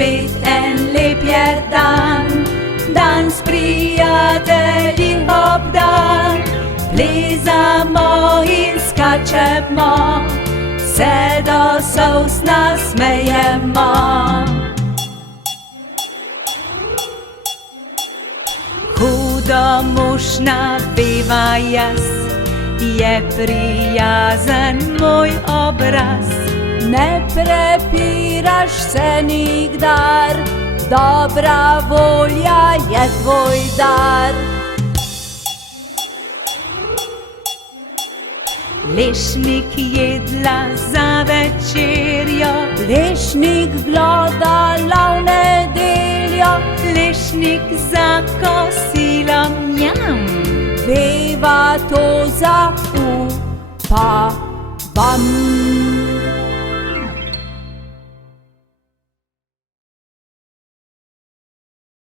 spet en lep je dan, dan s prijatelji obdan. Plezamo in skačemo, se do solz nasmejemo. Hudomušna beva jaz, je prijazen moj obraz. Ne prepiraš se nikdar, dobra volja je tvoj dar. Lešnik jedla za večerjo, lešnik glodala v nedeljo, lešnik za kosilo njam. Beva to zaupa vam.